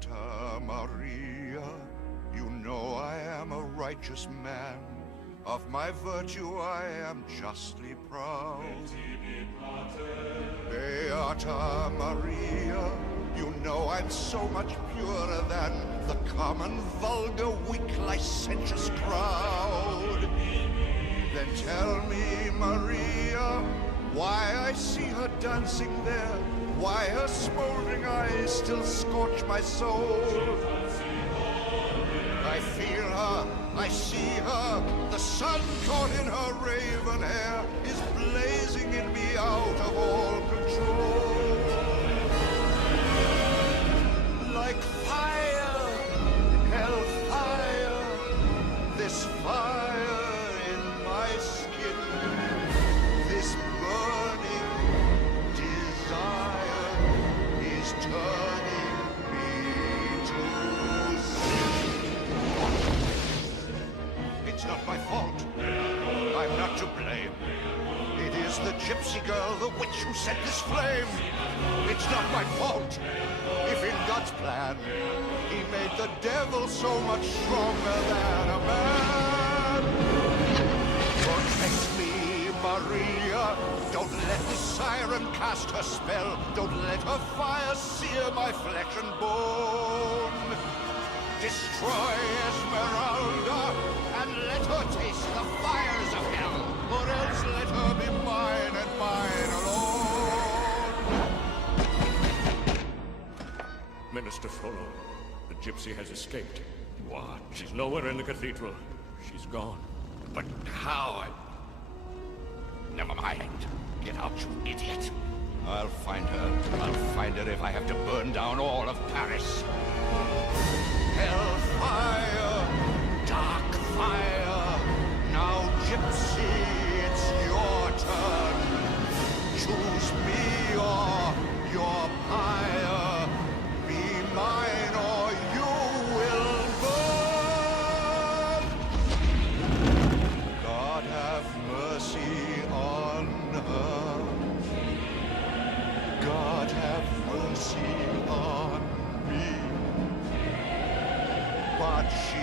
Beata Maria, you know I am a righteous man. Of my virtue I am justly proud. Beata Maria, you know I'm so much purer than the common, vulgar, weak, licentious crowd. Then tell me, Maria, why I see her dancing there, why her smoldering eyes still scorch my soul. I feel her, I see her, the sun caught in her raven hair is blazing in me out of all control. Like fire, hellfire, this fire in my skin, this burning desire is turning me to sin. It's not my fault. I'm not to blame. It is the gypsy girl, the witch, who set this flame. It's not my fault. If in God's plan, he made the devil so much stronger than a man. Protect me, Maria. Don't let the siren cast her spell. Don't let her fire sear my flesh and bone. Destroy Esmeralda, and let her taste the fires of hell, or else let her be mine and mine alone. Minister Frollo, the gypsy has escaped. What? She's nowhere in the cathedral. She's gone. But how? Never mind. Get out, you idiot. I'll find her. I'll find her if I have to burn down all of Paris. Hellfire, dark fire. Now, gypsy, it's your turn. Choose me or your pyre. Be mine or you will burn. God have mercy on her. God have mercy on me. But she